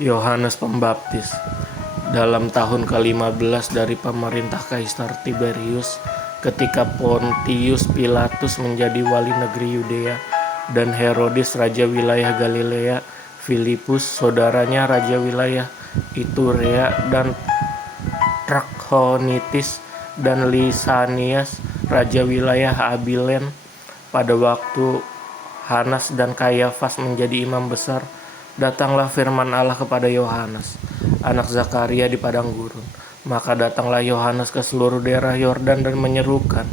Yohanes Pembaptis. Dalam tahun ke-15 dari pemerintah Kaisar Tiberius, ketika Pontius Pilatus menjadi wali negeri Yudea dan Herodes raja wilayah Galilea, Filipus saudaranya raja wilayah Iturea dan Trakhonitis, dan Lisanias raja wilayah Abilen, pada waktu Hanas dan Kayafas menjadi imam besar, datanglah firman Allah kepada Yohanes, anak Zakaria di padang gurun. Maka datanglah Yohanes ke seluruh daerah Yordan dan menyerukan,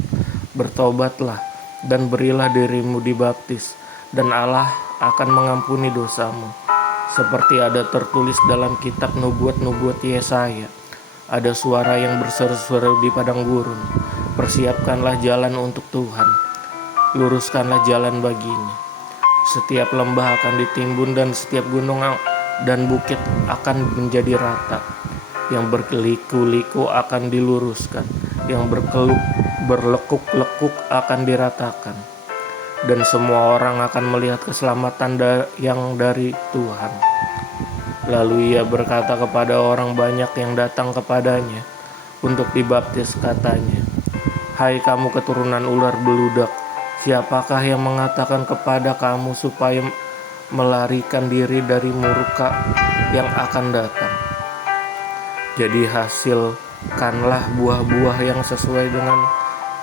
bertobatlah dan berilah dirimu dibaptis, dan Allah akan mengampuni dosamu. Seperti ada tertulis dalam kitab nubuat-nubuat Yesaya, ada suara yang berseru-seru di padang gurun, persiapkanlah jalan untuk Tuhan, luruskanlah jalan baginya. Setiap lembah akan ditimbun dan setiap gunung dan bukit akan menjadi rata. Yang berliku-liku akan diluruskan, yang berlekuk-lekuk akan diratakan. Dan semua orang akan melihat keselamatan yang dari Tuhan. Lalu ia berkata kepada orang banyak yang datang kepadanya untuk dibaptis, katanya, "Hai kamu keturunan ular beludak, siapakah yang mengatakan kepada kamu supaya melarikan diri dari murka yang akan datang? Jadi hasilkanlah buah-buah yang sesuai dengan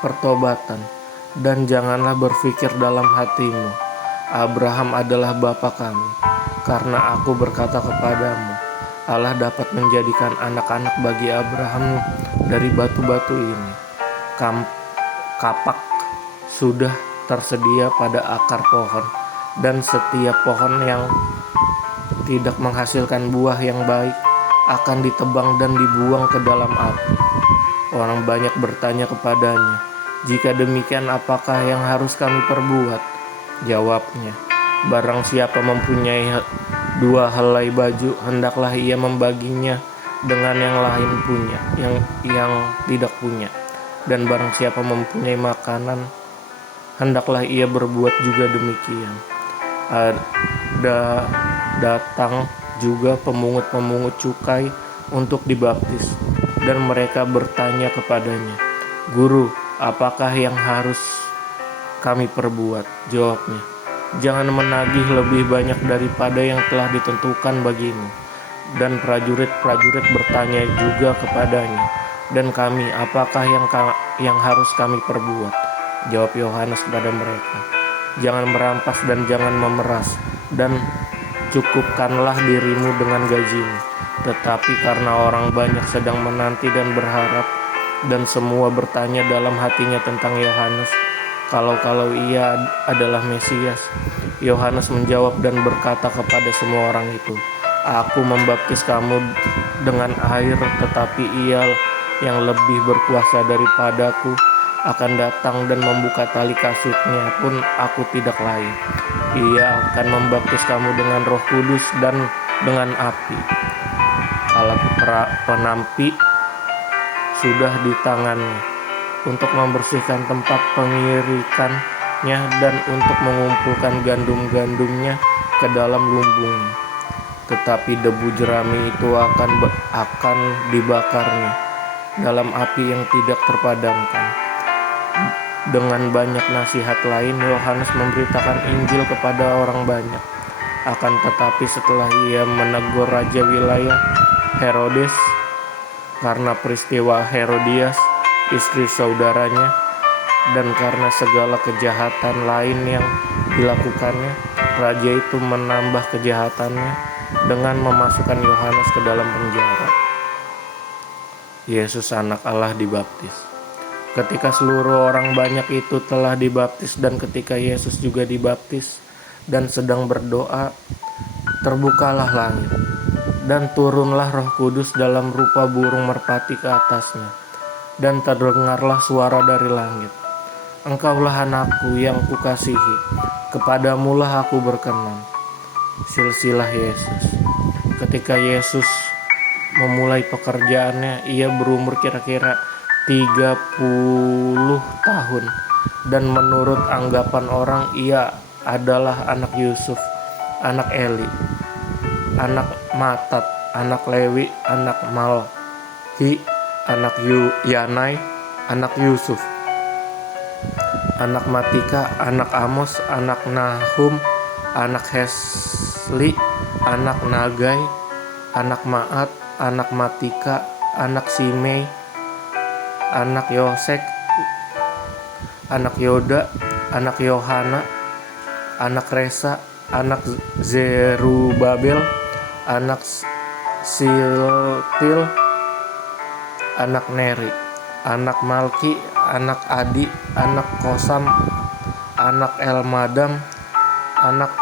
pertobatan, dan janganlah berpikir dalam hatimu, Abraham adalah bapa kami, karena aku berkata kepadamu, Allah dapat menjadikan anak-anak bagi Abraham dari batu-batu ini. Kapak sudah tersedia pada akar pohon, dan setiap pohon yang tidak menghasilkan buah yang baik akan ditebang dan dibuang ke dalam api." Orang banyak bertanya kepadanya, "Jika demikian, apakah yang harus kami perbuat?" Jawabnya, "Barang siapa mempunyai 2 helai baju, hendaklah ia membaginya dengan yang lain punya, yang tidak punya. Dan barang siapa mempunyai makanan, hendaklah ia berbuat juga demikian." Datang juga pemungut-pemungut cukai untuk dibaptis, dan mereka bertanya kepadanya, "Guru, apakah yang harus kami perbuat?" Jawabnya, "Jangan menagih lebih banyak daripada yang telah ditentukan bagimu." Dan prajurit-prajurit bertanya juga kepadanya, "Dan kami, apakah yang harus kami perbuat?" Jawab Yohanes kepada mereka, "Jangan merampas dan jangan memeras, dan cukupkanlah dirimu dengan gajimu." Tetapi karena orang banyak sedang menanti dan berharap, dan semua bertanya dalam hatinya tentang Yohanes, kalau ia adalah Mesias, Yohanes menjawab dan berkata kepada semua orang itu, "Aku membaptis kamu dengan air, tetapi Ia yang lebih berkuasa daripadaku akan datang, dan membuka tali kasutnya pun aku tidak layak. Ia akan membaptis kamu dengan Roh Kudus dan dengan api. Alat penampi sudah di tangannya untuk membersihkan tempat pengirikannya dan untuk mengumpulkan gandum-gandumnya ke dalam lumbungnya. Tetapi debu jerami itu akan dibakarnya dalam api yang tidak terpadamkan." Dengan banyak nasihat lain, Yohanes memberitakan Injil kepada orang banyak. Akan tetapi setelah ia menegur raja wilayah Herodes karena peristiwa Herodias, istri saudaranya, dan karena segala kejahatan lain yang dilakukannya, raja itu menambah kejahatannya dengan memasukkan Yohanes ke dalam penjara. Yesus anak Allah dibaptis. Ketika seluruh orang banyak itu telah dibaptis, dan ketika Yesus juga dibaptis dan sedang berdoa, terbukalah langit, dan turunlah Roh Kudus dalam rupa burung merpati ke atasnya. Dan terdengarlah suara dari langit, "Engkaulah anakku yang kukasihi, kepadamulah aku berkenan." Silsilah Yesus. Ketika Yesus memulai pekerjaannya, ia berumur kira-kira 30 tahun, dan menurut anggapan orang ia adalah anak Yusuf, anak Eli. anak Matat, anak Lewi, anak Malki, anak Yanai, anak Yusuf, anak Matika, anak Amos, anak Nahum, anak Hesli, anak Nagai, anak Maat, anak Matika, anak Simei, anak Yosek, anak Yoda, anak Yohana, anak Resa, anak Zerubabel, anak Siltil, anak Neri, anak Malki, anak Adi, anak Kosam, anak Elmadam, anak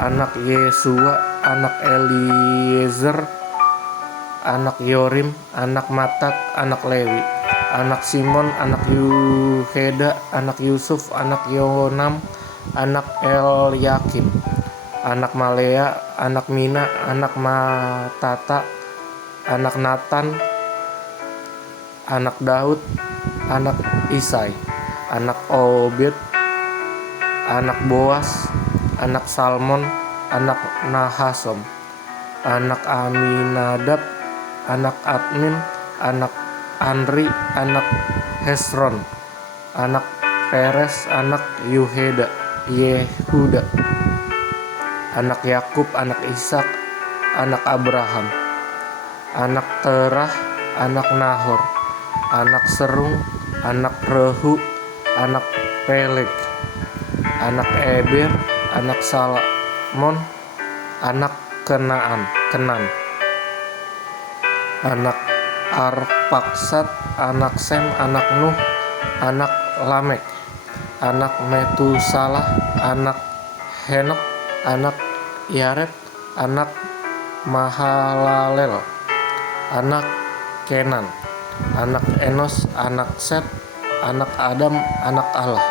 anak Yesua, anak Eliezer, anak Yorim, anak Matat, anak Lewi, anak Simon, anak Yuheda, anak Yusuf, anak Yonam, anak Elyakim, anak Malea, anak Mina, anak Matata, anak Natan, anak Daud, anak Isai, anak Obed, anak Boas, anak Salmon, anak Nahasom, anak Aminadab, anak Admin, anak Anri, anak Hesron, anak Peres, anak Yehuda, anak Yakub, anak Ishak, anak Abraham, anak Terah, anak Nahor, anak Serung, anak Rehu, anak Peleg, anak Eber, anak Salmon, anak Kenan, anak Arpaksad, anak Sem, anak Nuh, anak Lamek, anak Metusalah, anak Henok, anak Yared, anak Mahalalel, anak Kenan, anak Enos, anak Set, anak Adam, anak Allah.